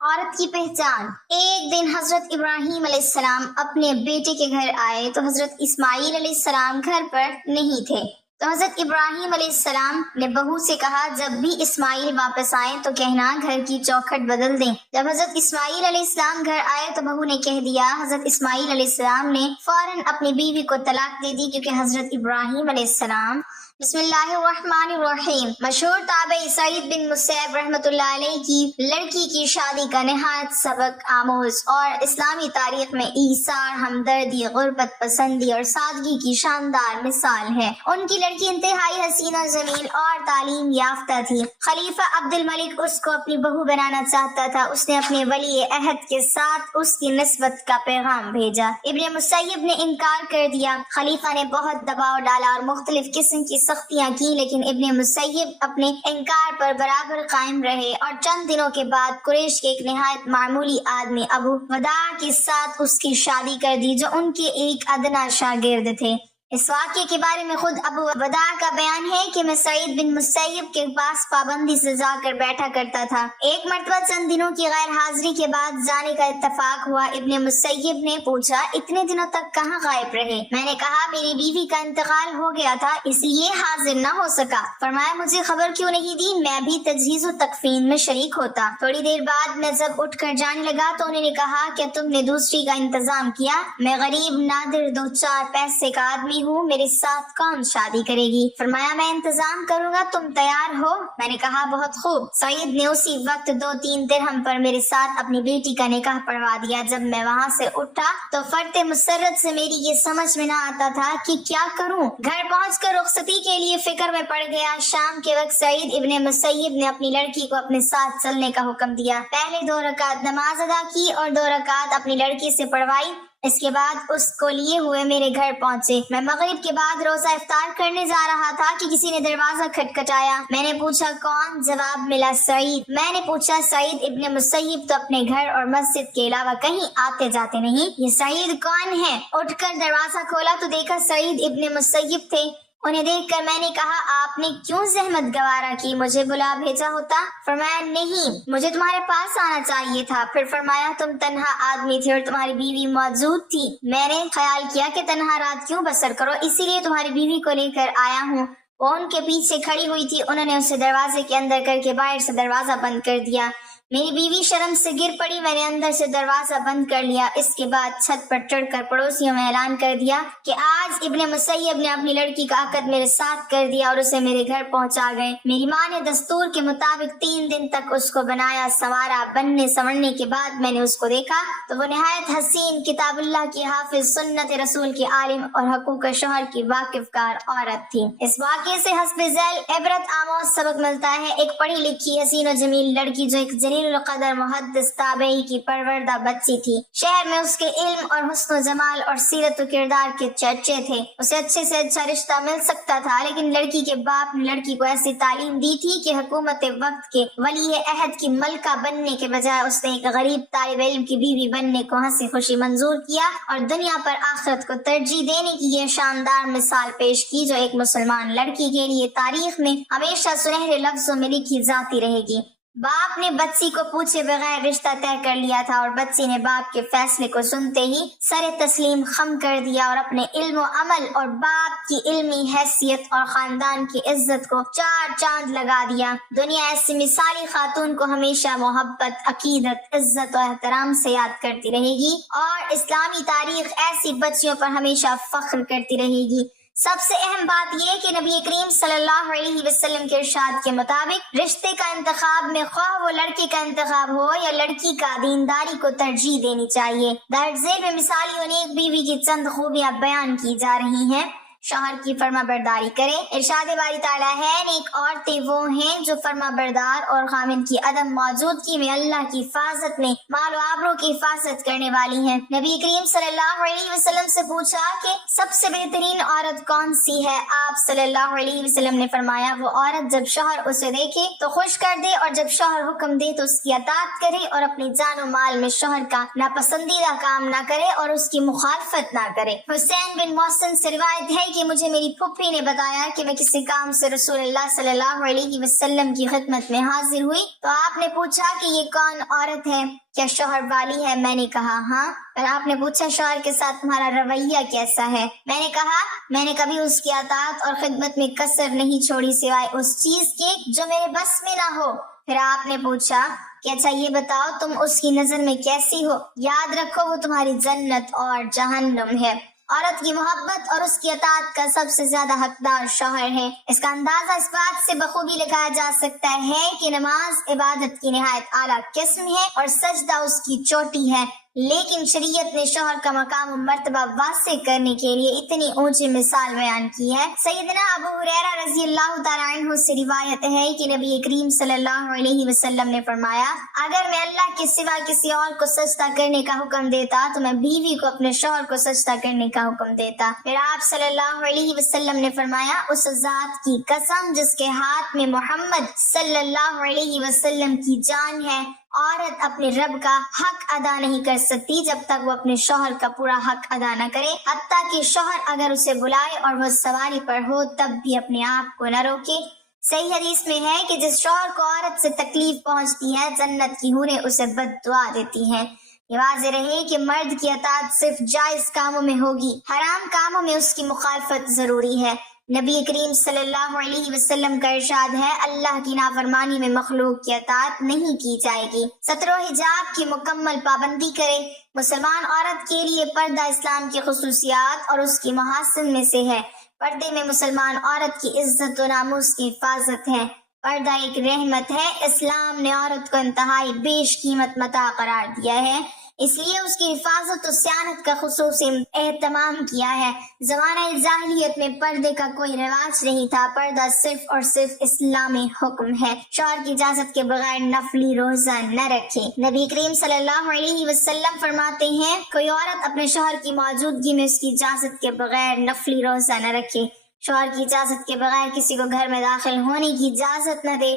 عورت کی پہچان۔ ایک دن حضرت ابراہیم علیہ السلام اپنے بیٹے کے گھر آئے تو حضرت اسماعیل علیہ السلام گھر پر نہیں تھے، تو حضرت ابراہیم علیہ السلام نے بہو سے کہا جب بھی اسماعیل واپس آئیں تو کہنا گھر کی چوکھٹ بدل دیں۔ جب حضرت اسماعیل علیہ السلام گھر آئے تو بہو نے کہہ دیا۔ حضرت اسماعیل علیہ السلام نے فوراً اپنی بیوی کو طلاق دے دی، کیونکہ حضرت ابراہیم علیہ السلام بسم اللہ الرحمن الرحیم مشہور تابعی سعید بن مسیب رحمۃ اللہ علیہ کی لڑکی کی شادی کا نہایت سبق آموز اور اسلامی تاریخ میں ایثار، ہمدردی، غربت پسندی اور سادگی کی شاندار مثال ہے۔ ان کی لڑکی انتہائی حسین و جمیل اور تعلیم یافتہ تھی۔ خلیفہ عبد الملک اس کو اپنی بہو بنانا چاہتا تھا۔ اس نے اپنے ولی عہد کے ساتھ اس کی نسبت کا پیغام بھیجا۔ ابن مسیب نے انکار کر دیا۔ خلیفہ نے بہت دباؤ ڈالا اور مختلف قسم کی سختیاں کی، لیکن ابن مسیب اپنے انکار پر برابر قائم رہے اور چند دنوں کے بعد قریش کے ایک نہایت معمولی آدمی ابو وداع کے ساتھ اس کی شادی کر دی، جو ان کے ایک ادنا شاگرد تھے۔ اس واقعے کے بارے میں خود ابو وداع کا بیان ہے کہ میں سعید بن مسیب کے پاس پابندی سے جا کر بیٹھا کرتا تھا۔ ایک مرتبہ چند دنوں کی غیر حاضری کے بعد جانے کا اتفاق ہوا۔ ابن مسیب نے پوچھا اتنے دنوں تک کہاں غائب رہے؟ میں نے کہا میری بیوی کا انتقال ہو گیا تھا اس لیے حاضر نہ ہو سکا۔ فرمایا مجھے خبر کیوں نہیں دی؟ میں بھی تجہیز و تکفین میں شریک ہوتا۔ تھوڑی دیر بعد میں جب اٹھ کر جانے لگا تو انہوں نے کہا کیا تم نے دوسری کا انتظام کیا؟ میں غریب نادر دو چار پیسے کا آدمی ہوں، میرے ساتھ کون شادی کرے گی؟ فرمایا میں انتظام کروں گا، تم تیار ہو؟ میں نے کہا بہت خوب۔ سعید نے اسی وقت 2-3 درہم پر میرے ساتھ اپنی بیٹی کا نکاح پڑھوا دیا۔ جب میں وہاں سے اٹھا تو فرط مسرت سے میری یہ سمجھ میں نہ آتا تھا کہ کیا کروں۔ گھر پہنچ کر رخصتی کے لیے فکر میں پڑ گیا۔ شام کے وقت سعید ابن مسیب نے اپنی لڑکی کو اپنے ساتھ چلنے کا حکم دیا۔ پہلے 2 رکعت نماز ادا کی اور 2 رکعت اپنی لڑکی سے پڑھوائی۔ اس کے بعد اس کو لیے ہوئے میرے گھر پہنچے۔ میں مغرب کے بعد روزہ افطار کرنے جا رہا تھا کہ کسی نے دروازہ کھٹکھٹایا۔ میں نے پوچھا کون؟ جواب ملا سعید۔ میں نے پوچھا سعید ابن مسیب تو اپنے گھر اور مسجد کے علاوہ کہیں آتے جاتے نہیں، یہ سعید کون ہے؟ اٹھ کر دروازہ کھولا تو دیکھا سعید ابن مسیب تھے۔ انہیں دیکھ کر میں نے کہا آپ نے کیوں زحمت گوارا کی؟ مجھے بلا بھیجا ہوتا؟ فرمایا نہیں، مجھے تمہارے پاس آنا چاہیے تھا۔ پھر فرمایا تم تنہا آدمی تھے اور تمہاری بیوی موجود تھی۔ میں نے خیال کیا کہ تنہا رات کیوں بسر کرو، اسی لیے تمہاری بیوی کو لے کر آیا ہوں۔ وہ ان کے پیچھے کھڑی ہوئی تھی۔ انہوں نے اسے دروازے کے اندر کر کے باہر سے دروازہ بند کر دیا۔ میری بیوی شرم سے گر پڑی۔ میں نے اندر سے دروازہ بند کر لیا۔ اس کے بعد چھت پر چڑھ کر پڑوسیوں میں اعلان کر دیا کہ آج ابن مسیب نے اپنی لڑکی کا عقد میرے ساتھ کر دیا اور اسے میرے گھر پہنچا گئے۔ میری ماں نے دستور کے مطابق 3 دن تک اس کو بنایا سنوارا۔ بننے سنورنے کے بعد میں نے اس کو دیکھا تو وہ نہایت حسین، کتاب اللہ کی حافظ، سنت رسول کی عالم اور حقوق شوہر کی واقف کار عورت تھی۔ اس واقعے سے حسب ذیل عبرت آموز سبق ملتا ہے۔ ایک پڑھی لکھی حسین و جمیل لڑکی جو ایک جلیل القدر محدث تابعی کی پروردہ بچی تھی، شہر میں اس کے علم اور حسن و جمال اور سیرت و کردار کے چرچے تھے۔ اسے اچھے سے اچھا رشتہ مل سکتا تھا، لیکن لڑکی کے باپ نے لڑکی کو ایسی تعلیم دی تھی کہ حکومت وقت کے ولی عہد کی ملکہ بننے کے بجائے اس نے ایک غریب طالب علم کی بیوی بننے کو ہنسی خوشی منظور کیا اور دنیا پر آخرت کو ترجیح دینے کی یہ شاندار مثال پیش کی جو ایک مسلمان لڑکی کے لیے تاریخ میں ہمیشہ سنہرے لفظوں میں لکھی جاتی رہے گی۔ باپ نے بچی کو پوچھے بغیر رشتہ طے کر لیا تھا اور بچی نے باپ کے فیصلے کو سنتے ہی سر تسلیم خم کر دیا اور اپنے علم و عمل اور باپ کی علمی حیثیت اور خاندان کی عزت کو 4 چاند لگا دیا۔ دنیا ایسی مثالی خاتون کو ہمیشہ محبت، عقیدت، عزت و احترام سے یاد کرتی رہے گی اور اسلامی تاریخ ایسی بچیوں پر ہمیشہ فخر کرتی رہے گی۔ سب سے اہم بات یہ کہ نبی کریم صلی اللہ علیہ وسلم کے ارشاد کے مطابق رشتے کا انتخاب میں خواہ وہ لڑکے کا انتخاب ہو یا لڑکی کا، دینداری کو ترجیح دینی چاہیے۔ درج ذیل میں مثالی اور نیک بیوی کی چند خوبیاں بیان کی جا رہی ہیں۔ شوہر کی فرما برداری کرے۔ ارشاد باری تعالیٰ ہے نیک عورتیں وہ ہیں جو فرما بردار اور خامن کی عدم موجودگی میں اللہ کی حفاظت میں مال و آبرو کی حفاظت کرنے والی ہیں۔ نبی کریم صلی اللہ علیہ وسلم سے پوچھا کہ سب سے بہترین عورت کون سی ہے؟ آپ صلی اللہ علیہ وسلم نے فرمایا وہ عورت جب شوہر اسے دیکھے تو خوش کر دے اور جب شوہر حکم دے تو اس کی اطاعت کرے اور اپنی جان و مال میں شوہر کا ناپسندیدہ کام نہ کرے اور اس کی مخالفت نہ کرے۔ حسین بن محسن سے روایت ہے کہ مجھے میری پھپھی نے بتایا کہ میں کسی کام سے رسول اللہ صلی اللہ علیہ وسلم کی خدمت میں حاضر ہوئی تو آپ نے پوچھا کہ یہ کون عورت ہے، کیا شوہر والی ہے؟ میں نے کہا ہاں۔ اور آپ نے پوچھا شوہر کے ساتھ تمہارا رویہ کیسا ہے؟ میں نے کہا میں نے کبھی اس کی اطاعت اور خدمت میں کسر نہیں چھوڑی سوائے اس چیز کے جو میرے بس میں نہ ہو۔ پھر آپ نے پوچھا کہ اچھا یہ بتاؤ تم اس کی نظر میں کیسی ہو؟ یاد رکھو وہ تمہاری جنت اور جہنم ہے۔ عورت کی محبت اور اس کی اطاعت کا سب سے زیادہ حقدار شوہر ہے۔ اس کا اندازہ اس بات سے بخوبی لگایا جا سکتا ہے کہ نماز عبادت کی نہایت اعلیٰ قسم ہے اور سجدہ اس کی چوٹی ہے، لیکن شریعت نے شوہر کا مقام و مرتبہ واضح کرنے کے لیے اتنی اونچی مثال بیان کی ہے۔ سیدنا ابو ہریرہ رضی اللہ تعالیٰ عنہ سے روایت ہے کہ نبی کریم صلی اللہ علیہ وسلم نے فرمایا اگر میں اللہ کے سوا کسی اور کو سجدہ کرنے کا حکم دیتا تو میں بیوی کو اپنے شوہر کو سجدہ کرنے کا حکم دیتا۔ پھر آپ صلی اللہ علیہ وسلم نے فرمایا اس ذات کی قسم جس کے ہاتھ میں محمد صلی اللہ علیہ وسلم کی جان ہے، عورت اپنے رب کا حق ادا نہیں کر سکتی جب تک وہ اپنے شوہر کا پورا حق ادا نہ کرے، حتیٰ کہ شوہر اگر اسے بلائے اور وہ سواری پر ہو تب بھی اپنے آپ کو نہ روکے۔ صحیح حدیث میں ہے کہ جس شوہر کو عورت سے تکلیف پہنچتی ہے جنت کی حوریں اسے بد دعا دیتی ہیں۔ یہ واضح رہے کہ مرد کی اطاعت صرف جائز کاموں میں ہوگی، حرام کاموں میں اس کی مخالفت ضروری ہے۔ نبی کریم صلی اللہ علیہ وسلم کا ارشاد ہے اللہ کی نافرمانی میں مخلوق کی اطاعت نہیں کی جائے گی۔ ستر و حجاب کی مکمل پابندی کرے۔ مسلمان عورت کے لیے پردہ اسلام کی خصوصیات اور اس کی محاسن میں سے ہے۔ پردے میں مسلمان عورت کی عزت و ناموس کی حفاظت ہے۔ پردہ ایک رحمت ہے۔ اسلام نے عورت کو انتہائی بیش قیمت متاع قرار دیا ہے، اس لیے اس کی حفاظت و صیانت کا خصوصی اہتمام کیا ہے۔ زمانہ جاہلیت میں پردے کا کوئی رواج نہیں تھا، پردہ صرف اور صرف اسلامی حکم ہے۔ شوہر کی اجازت کے بغیر نفلی روزہ نہ رکھے۔ نبی کریم صلی اللہ علیہ وسلم فرماتے ہیں کوئی عورت اپنے شوہر کی موجودگی میں اس کی اجازت کے بغیر نفلی روزہ نہ رکھے۔ شوہر کی اجازت کے بغیر کسی کو گھر میں داخل ہونے کی اجازت نہ دے۔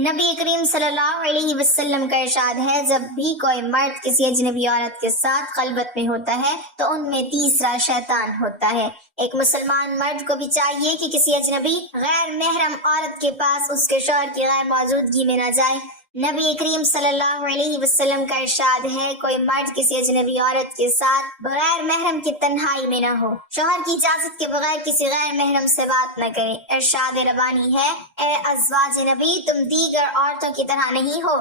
نبی کریم صلی اللہ علیہ وسلم کا ارشاد ہے جب بھی کوئی مرد کسی اجنبی عورت کے ساتھ خلوت میں ہوتا ہے تو ان میں تیسرا شیطان ہوتا ہے۔ ایک مسلمان مرد کو بھی چاہیے کہ کسی اجنبی غیر محرم عورت کے پاس اس کے شوہر کی غیر موجودگی میں نہ جائے۔ نبی کریم صلی اللہ علیہ وسلم کا ارشاد ہے کوئی مرد کسی اجنبی عورت کے ساتھ بغیر محرم کی تنہائی میں نہ ہو، شوہر کی اجازت کے بغیر کسی غیر محرم سے بات نہ کرے۔ ارشاد ربانی ہے اے ازواج نبی تم دیگر عورتوں کی طرح نہیں ہو،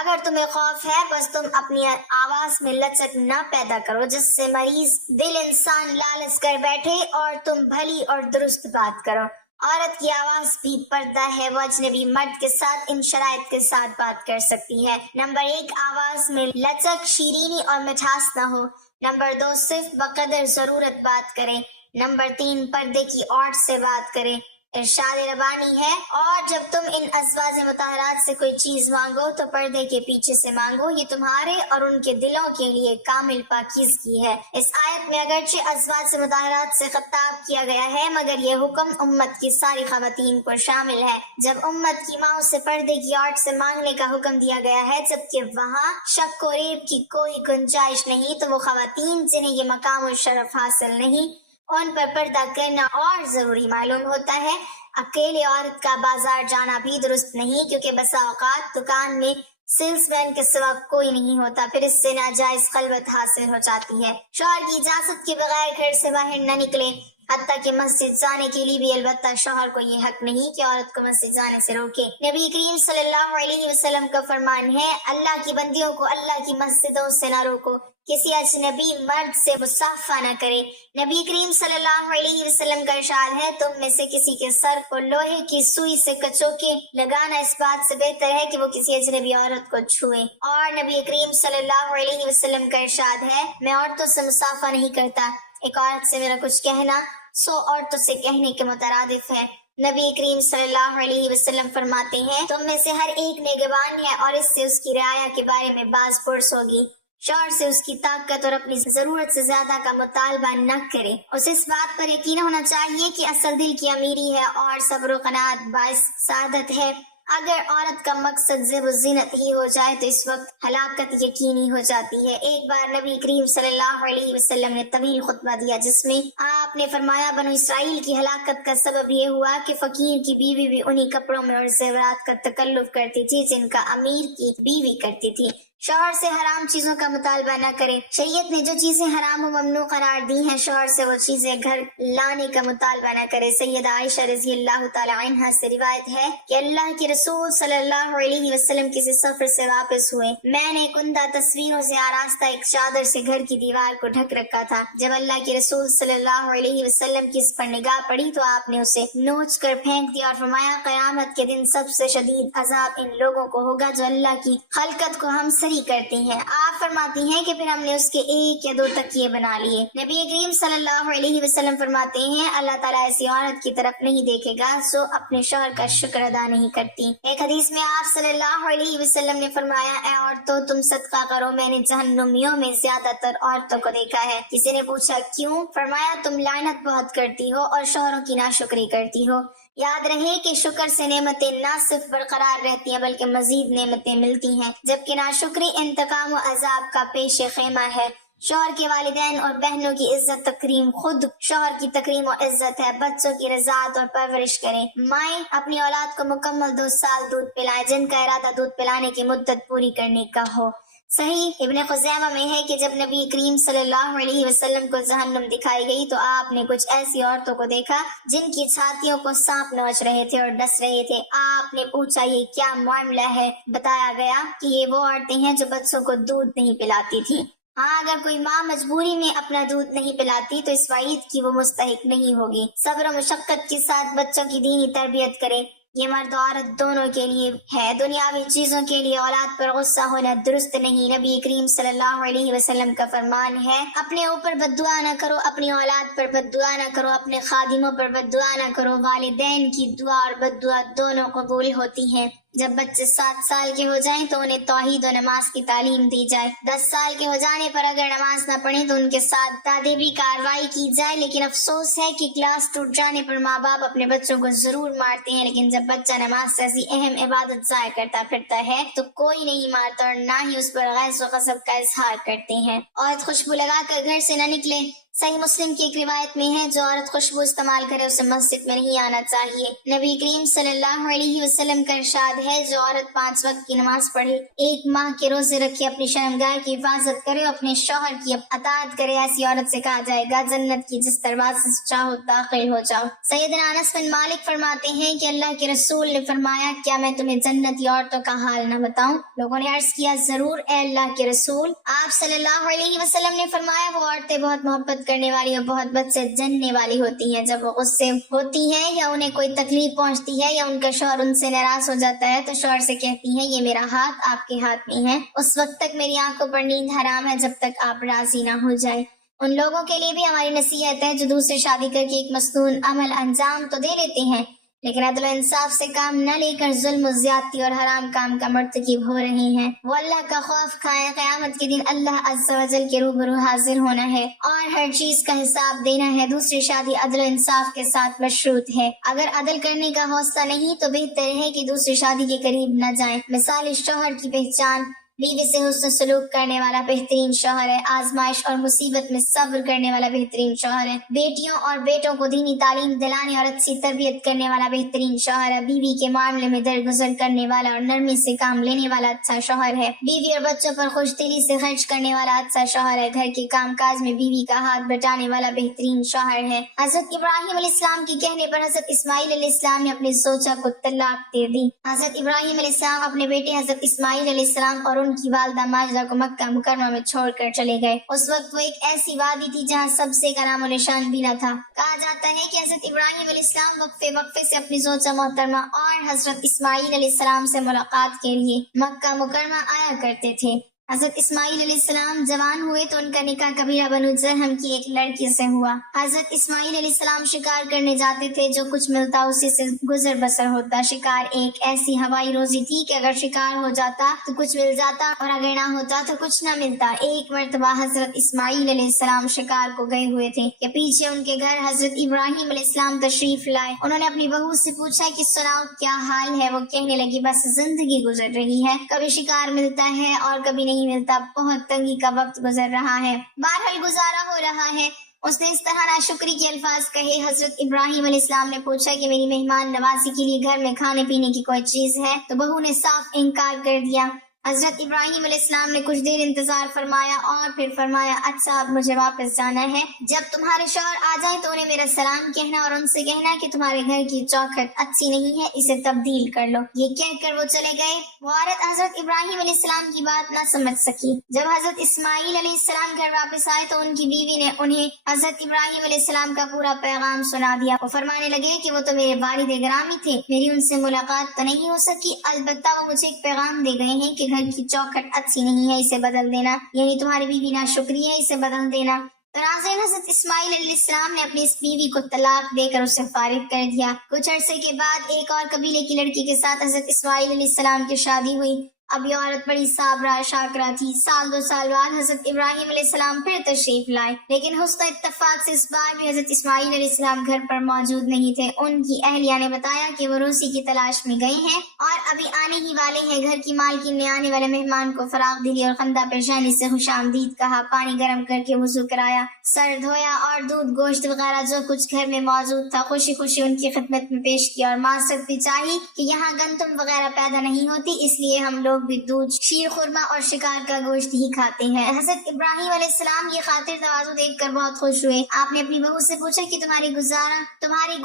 اگر تمہیں خوف ہے بس تم اپنی آواز میں لچک نہ پیدا کرو جس سے مریض دل انسان لالچ کر بیٹھے، اور تم بھلی اور درست بات کرو۔ عورت کی آواز بھی پردہ ہے، وہ اجنبی مرد کے ساتھ ان شرائط کے ساتھ بات کر سکتی ہے۔ نمبر 1 آواز میں لچک، شیرینی اور مٹھاس نہ ہو۔ نمبر 2 صرف بقدر ضرورت بات کرے۔ نمبر 3 پردے کی عورت سے بات کرے۔ ارشاد ربانی ہے اور جب تم ان ازواج مطہرات سے کوئی چیز مانگو تو پردے کے پیچھے سے مانگو، یہ تمہارے اور ان کے دلوں کے لیے کامل پاکیزگی ہے۔ اس آیت میں اگرچہ ازواج مطہرات سے خطاب کیا گیا ہے مگر یہ حکم امت کی ساری خواتین کو شامل ہے۔ جب امت کی ماؤں سے پردے کی عورت سے مانگنے کا حکم دیا گیا ہے جبکہ وہاں شک و ریب کی کوئی گنجائش نہیں، تو وہ خواتین جنہیں یہ مقام و شرف حاصل نہیں ان پر پردہ کرنا اور ضروری معلوم ہوتا ہے۔ اکیلے عورت کا بازار جانا بھی درست نہیں، کیونکہ بسا اوقات دکان میں سیلس مین کے سوا کوئی نہیں ہوتا، پھر اس سے ناجائز خلوت حاصل ہو جاتی ہے۔ شوہر کی اجازت کے بغیر گھر سے باہر نہ نکلے، حتیٰ کہ مسجد جانے کے لیے بھی، البتہ شوہر کو یہ حق نہیں کہ عورت کو مسجد جانے سے روکے۔ نبی کریم صلی اللہ علیہ وسلم کا فرمان ہے اللہ کی بندیوں کو اللہ کی مسجدوں سے نہ روکو، کسی اجنبی مرد سے مصافحہ نہ کرے۔ نبی کریم صلی اللہ علیہ وسلم کا ارشاد ہے تم میں سے کسی کے سر کو لوہے کی سوئی سے کچوکے لگانا اس بات سے بہتر ہے کہ وہ کسی اجنبی عورت کو چھوئے۔ اور نبی کریم صلی اللہ علیہ وسلم کا ارشاد ہے میں عورتوں سے مصافحہ نہیں کرتا، ایک عورت سے میرا کچھ کہنا 100 عورتوں سے کہنے کے مترادف ہے۔ نبی کریم صلی اللہ علیہ وسلم فرماتے ہیں تم میں سے ہر ایک نگہبان ہے اور اس سے اس کی رعایا کے بارے میں باز پرس ہوگی۔ شوہر سے اس کی طاقت اور اپنی ضرورت سے زیادہ کا مطالبہ نہ کرے۔ اسے اس بات پر یقین ہونا چاہیے کہ اصل دل کی امیری ہے اور صبر و قناعت باعث سعادت ہے۔ اگر عورت کا مقصد زیب و زینت ہی ہو جائے تو اس وقت ہلاکت یقینی ہو جاتی ہے۔ ایک بار نبی کریم صلی اللہ علیہ وسلم نے طویل خطبہ دیا جس میں آپ نے فرمایا بنو اسرائیل کی ہلاکت کا سبب یہ ہوا کہ فقیر کی بیوی بھی انہی کپڑوں میں اور زیورات کا تکلف کرتی تھی جن کا امیر کی بیوی کرتی تھی۔ شوہر سے حرام چیزوں کا مطالبہ نہ کرے۔ شریعت نے جو چیزیں حرام و ممنوع قرار دی ہیں شوہر سے وہ چیزیں گھر لانے کا مطالبہ نہ کرے۔ سیدہ عائشہ رضی اللہ تعالی عنہا سے روایت ہے کہ اللہ کے رسول صلی اللہ علیہ وسلم کسی سفر سے واپس ہوئے، میں نے کندہ تصویروں سے آراستہ ایک چادر سے گھر کی دیوار کو ڈھک رکھا تھا۔ جب اللہ کے رسول صلی اللہ علیہ وسلم کی اس پر نگاہ پڑی تو آپ نے اسے نوچ کر پھینک دیا اور فرمایا قیامت کے دن سب سے شدید عذاب ان لوگوں کو ہوگا جو اللہ کی خلقت کو ہم کرتی ہیں۔ آپ فرماتی ہیں کہ پھر ہم نے اس کے ایک یا دو تکیے بنا لیے۔ نبی کریم صلی اللہ علیہ وسلم فرماتے ہیں اللہ تعالیٰ ایسی عورت کی طرف نہیں دیکھے گا جو اپنے شوہر کا شکر ادا نہیں کرتی۔ ایک حدیث میں آپ صلی اللہ علیہ وسلم نے فرمایا اے عورتوں تم صدقہ کرو، میں نے جہنمیوں میں زیادہ تر عورتوں کو دیکھا ہے۔ کسی نے پوچھا کیوں؟ فرمایا تم لعنت بہت کرتی ہو اور شوہروں کی ناشکری کرتی ہو۔ یاد رہے کہ شکر سے نعمتیں نہ صرف برقرار رہتی ہیں بلکہ مزید نعمتیں ملتی ہیں، جبکہ ناشکری انتقام و عذاب کا پیش خیمہ ہے۔ شوہر کے والدین اور بہنوں کی عزت تکریم خود شوہر کی تکریم و عزت ہے۔ بچوں کی رضاعت اور پرورش کریں۔ مائیں اپنی اولاد کو مکمل 2 سال دودھ پلائیں جن کا ارادہ دودھ پلانے کی مدت پوری کرنے کا ہو۔ صحیح ابن خزیمہ میں ہے کہ جب نبی کریم صلی اللہ علیہ وسلم کو جہنم دکھائی گئی تو آپ نے کچھ ایسی عورتوں کو دیکھا جن کی چھاتیوں کو سانپ نوچ رہے تھے اور ڈس رہے تھے۔ آپ نے پوچھا یہ کیا معاملہ ہے؟ بتایا گیا کہ یہ وہ عورتیں ہیں جو بچوں کو دودھ نہیں پلاتی تھیں۔ ہاں اگر کوئی ماں مجبوری میں اپنا دودھ نہیں پلاتی تو اس وعید کی وہ مستحق نہیں ہوگی۔ صبر و مشقت کے ساتھ بچوں کی دینی تربیت کرے، یہ مرد و عورت دونوں کے لیے ہے۔ دنیاوی چیزوں کے لیے اولاد پر غصہ ہونا درست نہیں۔ نبی کریم صلی اللہ علیہ وسلم کا فرمان ہے اپنے اوپر بد دعا نہ کرو، اپنی اولاد پر بد دعا نہ کرو، اپنے خادموں پر بد دعا نہ کرو۔ والدین کی دعا اور بد دعا دونوں قبول ہوتی ہیں۔ جب بچے 7 سال کے ہو جائیں تو انہیں توحید و نماز کی تعلیم دی جائے۔ 10 سال کے ہو جانے پر اگر نماز نہ پڑھیں تو ان کے ساتھ تادیبی کارروائی کی جائے۔ لیکن افسوس ہے کہ کلاس ٹوٹ جانے پر ماں باپ اپنے بچوں کو ضرور مارتے ہیں، لیکن جب بچہ نماز جیسی اہم عبادت ضائع کرتا پھرتا ہے تو کوئی نہیں مارتا اور نہ ہی اس پر غیظ و غضب کا اظہار کرتے ہیں۔ عورت خوشبو لگا کر گھر سے نہ نکلے۔ صحیح مسلم کی ایک روایت میں ہے جو عورت خوشبو استعمال کرے اسے مسجد میں نہیں آنا چاہیے۔ نبی کریم صلی اللہ علیہ وسلم کا ارشاد ہے جو عورت 5 وقت کی نماز پڑھے، 1 ماہ کے روزے رکھے، اپنی شرمگاہ کی حفاظت کرے اور اپنے شوہر کی اطاعت کرے، ایسی عورت سے کہا جائے گا جنت کی جس دروازے سے چاہو داخل ہو جاؤ۔ سیدنا انس بن مالک فرماتے ہیں کہ اللہ کے رسول نے فرمایا کیا میں تمہیں جنتی عورتوں کا حال نہ بتاؤں؟ لوگوں نے عرض کیا ضرور اے اللہ کے رسول۔ آپ صلی اللہ علیہ وسلم نے فرمایا وہ عورتیں بہت محبت کرنے والی اور بہت بد سے جننے والی ہوتی ہیں۔ جب وہ غصے ہوتی ہیں یا انہیں کوئی تکلیف پہنچتی ہے یا ان کا شوہر ان سے ناراض ہو جاتا ہے تو شوہر سے کہتی ہیں یہ میرا ہاتھ آپ کے ہاتھ میں ہے، اس وقت تک میری آنکھوں پر نیند حرام ہے جب تک آپ راضی نہ ہو جائے۔ ان لوگوں کے لیے بھی ہماری نصیحت ہے جو دوسرے شادی کر کے ایک مسنون عمل انجام تو دے لیتے ہیں لیکن عدل و انصاف سے کام نہ لے کر ظلم و زیادتی اور حرام کام کا مرتکب ہو رہے ہیں۔ وہ اللہ کا خوف کھائیں، قیامت کے دن اللہ عز و جل کے روبرو حاضر ہونا ہے اور ہر چیز کا حساب دینا ہے۔ دوسری شادی عدل و انصاف کے ساتھ مشروط ہے۔ اگر عدل کرنے کا حوصلہ نہیں تو بہتر ہے کہ دوسری شادی کے قریب نہ جائیں۔ مثال شوہر کی پہچان بیوی سے حسن سلوک کرنے والا بہترین شوہر ہے، آزمائش اور مصیبت میں صبر کرنے والا بہترین شوہر ہے، بیٹیوں اور بیٹوں کو دینی تعلیم دلانے اور اچھی تربیت کرنے والا بہترین شوہر ہے، بیوی کے معاملے میں درگزر کرنے والا اور نرمی سے کام لینے والا اچھا شوہر ہے، بیوی اور بچوں پر خوش دلی سے خرچ کرنے والا اچھا شوہر ہے، گھر کے کام کاج میں بیوی کا ہاتھ بٹانے والا بہترین شوہر ہے۔ حضرت ابراہیم علیہ السلام کے کہنے پر حضرت اسماعیل علیہ السلام نے اپنی زوجہ کو طلاق دے دی۔ حضرت ابراہیم علیہ السلام اپنے بیٹے حضرت اسماعیل علیہ السلام اور ان کی والدہ ماجدہ کو مکہ مکرمہ میں چھوڑ کر چلے گئے۔ اس وقت وہ ایک ایسی وادی تھی جہاں سبزے کا نام و نشان بھی نہ تھا۔ کہا جاتا ہے کہ حضرت ابراہیم علیہ السلام وقفے وقفے سے اپنی زوجہ محترمہ اور حضرت اسماعیل علیہ السلام سے ملاقات کے لیے مکہ مکرمہ آیا کرتے تھے۔ حضرت اسماعیل علیہ السلام جوان ہوئے تو ان کا نکاح قبیلہ بنو جرہم کی ایک لڑکی سے ہوا۔ حضرت اسماعیل علیہ السلام شکار کرنے جاتے تھے، جو کچھ ملتا اسی سے گزر بسر ہوتا۔ شکار ایک ایسی ہوائی روزی تھی کہ اگر شکار ہو جاتا تو کچھ مل جاتا اور اگر نہ ہوتا تو کچھ نہ ملتا۔ ایک مرتبہ حضرت اسماعیل علیہ السلام شکار کو گئے ہوئے تھے کہ پیچھے ان کے گھر حضرت ابراہیم علیہ السلام تشریف لائے۔ انہوں نے اپنی بہو سے پوچھا کہ سناؤ کیا حال ہے؟ وہ کہنے لگی بس زندگی گزر رہی ہے، کبھی شکار ملتا ہے اور کبھی نہیں ملتا، بہت تنگی کا وقت گزر رہا ہے، بہرحال گزارا ہو رہا ہے۔ اس نے اس طرح ناشکری کے الفاظ کہے۔ حضرت ابراہیم علیہ السلام نے پوچھا کہ میری مہمان نوازی کے لیے گھر میں کھانے پینے کی کوئی چیز ہے؟ تو بہو نے صاف انکار کر دیا۔ حضرت ابراہیم علیہ السلام نے کچھ دیر انتظار فرمایا اور پھر فرمایا اچھا اب مجھے واپس جانا ہے، جب تمہارے شوہر آ جائیں تو انہیں میرا سلام کہنا اور ان سے کہنا کہ تمہارے گھر کی چوکھٹ اچھی نہیں ہے، اسے تبدیل کر لو۔ یہ کہہ کر وہ چلے گئے۔ وہ عورت حضرت ابراہیم علیہ السلام کی بات نہ سمجھ سکی۔ جب حضرت اسماعیل علیہ السلام گھر واپس آئے تو ان کی بیوی نے انہیں حضرت ابراہیم علیہ السلام کا پورا پیغام سنا دیا۔ وہ فرمانے لگے کہ وہ تو میرے والد گرامی تھے، میری ان سے ملاقات تو نہیں ہو سکی، البتہ وہ مجھے ایک پیغام دے گئے ہیں کہ گھر کی چوکھٹ اچھی نہیں ہے، اسے بدل دینا، یعنی تمہاری بیوی ناشکری ہے، اسے بدل دینا۔ تو ناظرین، حضرت اسماعیل علیہ السلام نے اپنی اس بیوی کو طلاق دے کر اسے فارغ کر دیا۔ کچھ عرصے کے بعد ایک اور قبیلے کی لڑکی کے ساتھ حضرت اسماعیل علیہ السلام کی شادی ہوئی۔ اب یہ عورت بڑی صابرہ شاکرہ تھی۔ سال دو سال بعد حضرت ابراہیم علیہ السلام پھر تشریف لائے، لیکن حسن اتفاق سے اس بار بھی حضرت اسماعیل علیہ السلام گھر پر موجود نہیں تھے۔ ان کی اہلیہ نے بتایا کہ وہ روزی کی تلاش میں گئے ہیں اور ابھی آنے ہی والے ہیں۔ گھر کی مالکن نے آنے والے مہمان کو فراخ دلی اور خندہ پیشانی سے خوش آمدید کہا، پانی گرم کر کے وضو کرایا، سر دھویا اور دودھ گوشت وغیرہ جو کچھ گھر میں موجود تھا خوشی خوشی ان کی خدمت میں پیش کیا، اور معذرت بھی چاہی کہ یہاں گندم وغیرہ پیدا نہیں ہوتی، اس لیے ہم لوگ بھی دودھ، شیر خورما اور شکار کا گوشت ہی کھاتے ہیں۔ حضرت ابراہیم علیہ السلام یہ خاطر تواضع دیکھ کر بہت خوش ہوئے۔ آپ نے اپنی بہو سے پوچھا کہ تمہاری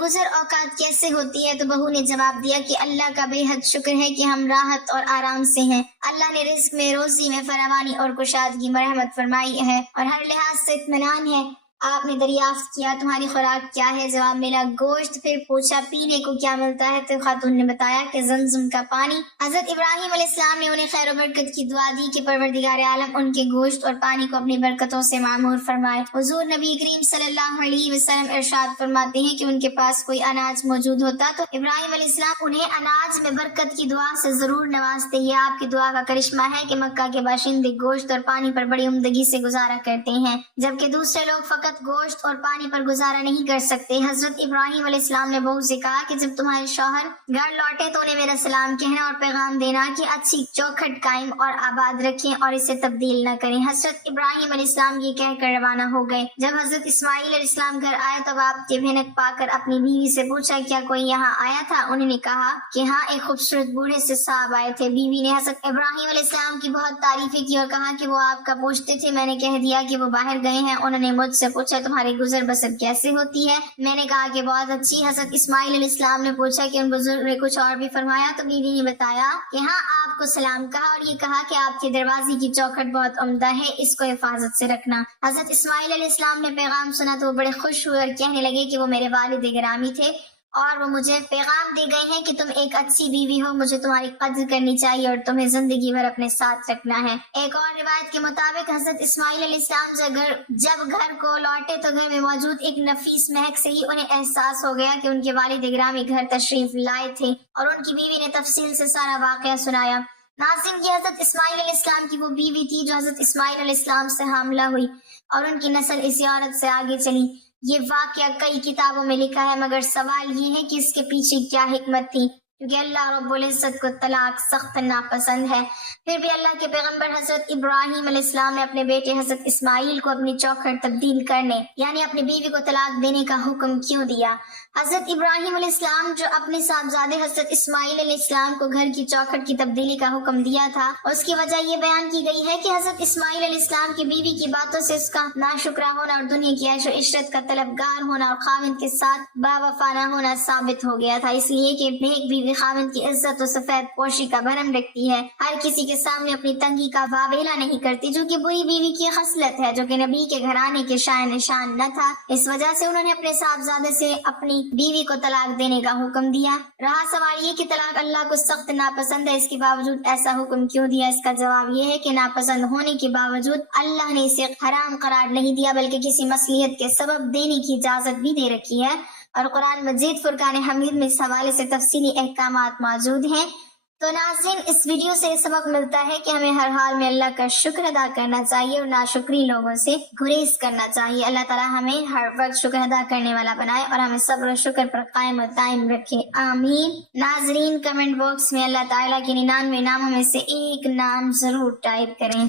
گزر اوقات کیسے ہوتی ہے؟ تو بہو نے جواب دیا کہ اللہ کا بے حد شکر ہے کہ ہم راحت اور آرام سے ہیں۔ اللہ نے رزق میں، روزی میں فراوانی اور کشادگی مرحمت فرمائی ہے اور ہر لحاظ سے اطمینان ہے۔ آپ نے دریافت کیا تمہاری خوراک کیا ہے؟ جواب ملا گوشت۔ پھر پوچھا پینے کو کیا ملتا ہے؟ تو خاتون نے بتایا کہ زمزم کا پانی۔ حضرت ابراہیم علیہ السلام نے انہیں خیر و برکت کی دعا دی کہ پروردگار عالم ان کے گوشت اور پانی کو اپنی برکتوں سے معمور فرمائے۔ حضور نبی کریم صلی اللہ علیہ وسلم ارشاد فرماتے ہیں کہ ان کے پاس کوئی اناج موجود ہوتا تو ابراہیم علیہ السلام انہیں اناج میں برکت کی دعا سے ضرور نوازتے۔ یہ آپ کی دعا کا کرشمہ ہے کہ مکہ کے باشندے گوشت اور پانی پر بڑی عمدگی سے گزارا کرتے ہیں، جبکہ دوسرے لوگ فقط گوشت اور پانی پر گزارا نہیں کر سکتے۔ حضرت ابراہیم علیہ السلام نے بہو سے کہا کہ جب تمہارے شوہر گھر لوٹے تو انہیں میرا سلام کہنا اور پیغام دینا کہ اچھی چوکھٹ قائم اور آباد رکھیں اور اسے تبدیل نہ کریں۔ حضرت ابراہیم علیہ السلام یہ کہہ کر روانہ ہو گئے۔ جب حضرت اسماعیل علیہ السلام گھر آئے تو آپ کی بھنک پا کر اپنی بیوی سے پوچھا کیا کوئی یہاں آیا تھا؟ انہوں نے کہا کہ ہاں، ایک خوبصورت بوڑھے سے صاحب آئے تھے۔ بیوی نے حضرت ابراہیم علیہ السلام کی بہت تعریفیں کی اور کہا کہ وہ آپ کا پوچھتے تھے، میں نے کہہ دیا کہ وہ باہر گئے ہیں۔ انہوں نے مجھ سے پوچھا تمہاری گزر بسر کیسے ہوتی ہے؟ میں نے کہا کہ بہت اچھی۔ حضرت اسماعیل علیہ السلام نے پوچھا کہ ان بزرگ نے کچھ اور بھی فرمایا؟ تو بیوی نے بتایا کہ ہاں، آپ کو سلام کہا اور یہ کہا کہ آپ کے دروازے کی چوکھٹ بہت عمدہ ہے، اس کو حفاظت سے رکھنا۔ حضرت اسماعیل علیہ السلام نے پیغام سنا تو وہ بڑے خوش ہوئے اور کہنے لگے کہ وہ میرے والد گرامی تھے اور وہ مجھے پیغام دے گئے ہیں کہ تم ایک اچھی بیوی ہو، مجھے تمہاری قدر کرنی چاہیے اور تمہیں زندگی بھر اپنے ساتھ رکھنا ہے۔ ایک اور روایت کے مطابق حضرت اسماعیل علیہ السلام جب گھر کو لوٹے تو گھر میں موجود ایک نفیس مہک سے ہی انہیں احساس ہو گیا کہ ان کے والد گرامی گھر تشریف لائے تھے، اور ان کی بیوی نے تفصیل سے سارا واقعہ سنایا۔ ناظرین، یہ حضرت اسماعیل علیہ السلام کی وہ بیوی تھی جو حضرت اسماعیل علیہ السلام سے حاملہ ہوئی اور ان کی نسل اسی عورت سے آگے چلی۔ یہ واقعہ کئی کتابوں میں لکھا ہے، مگر سوال یہ ہے کہ اس کے پیچھے کیا حکمت تھی، کیونکہ اللہ رب العزت کو طلاق سخت ناپسند ہے۔ پھر بھی اللہ کے پیغمبر حضرت ابراہیم علیہ السلام نے اپنے بیٹے حضرت اسماعیل کو اپنی چوکھٹ تبدیل کرنے، یعنی اپنی بیوی کو طلاق دینے کا حکم کیوں دیا؟ حضرت ابراہیم علیہ السلام جو اپنے صاحبزادے حضرت اسماعیل علیہ السلام کو گھر کی چوکھٹ کی تبدیلی کا حکم دیا تھا، اس کی وجہ یہ بیان کی گئی ہے کہ حضرت اسماعیل علیہ السلام کی بیوی کی باتوں سے اس کا ناشکرا ہونا اور دنیا کی عیش و عشرت کا طلبگار ہونا اور خاوند کے ساتھ با وفا نہ ہونا ثابت ہو گیا تھا، اس لیے کہ نیک بیوی بیوی خاوند کی عزت و سفید پوشی کا بھرم رکھتی ہے، ہر کسی کے سامنے اپنی تنگی کا واویلا نہیں کرتی، جو کہ بری بیوی کی خصلت ہے، جو کہ نبی کے گھرانے کے شائن نشان نہ تھا۔ اس وجہ سے انہوں نے اپنے صاحبزادے سے اپنی بیوی کو طلاق دینے کا حکم دیا۔ رہا سوال یہ کہ طلاق اللہ کو سخت ناپسند ہے، اس کے باوجود ایسا حکم کیوں دیا؟ اس کا جواب یہ ہے کہ ناپسند ہونے کے باوجود اللہ نے اسے حرام قرار نہیں دیا، بلکہ کسی مصلحت کے سبب دینے کی اجازت بھی دے رکھی ہے، اور قرآن مجید فرقان حمید میں اس حوالے سے تفصیلی احکامات موجود ہیں۔ تو ناظرین، اس ویڈیو سے یہ سبق ملتا ہے کہ ہمیں ہر حال میں اللہ کا شکر ادا کرنا چاہیے اور ناشکری لوگوں سے گریز کرنا چاہیے۔ اللہ تعالیٰ ہمیں ہر وقت شکر ادا کرنے والا بنائے اور ہمیں صبر و شکر پر قائم و دائم رکھے، آمین۔ ناظرین، کمنٹ باکس میں اللہ تعالیٰ کے 99 ناموں میں سے ایک نام ضرور ٹائپ کریں۔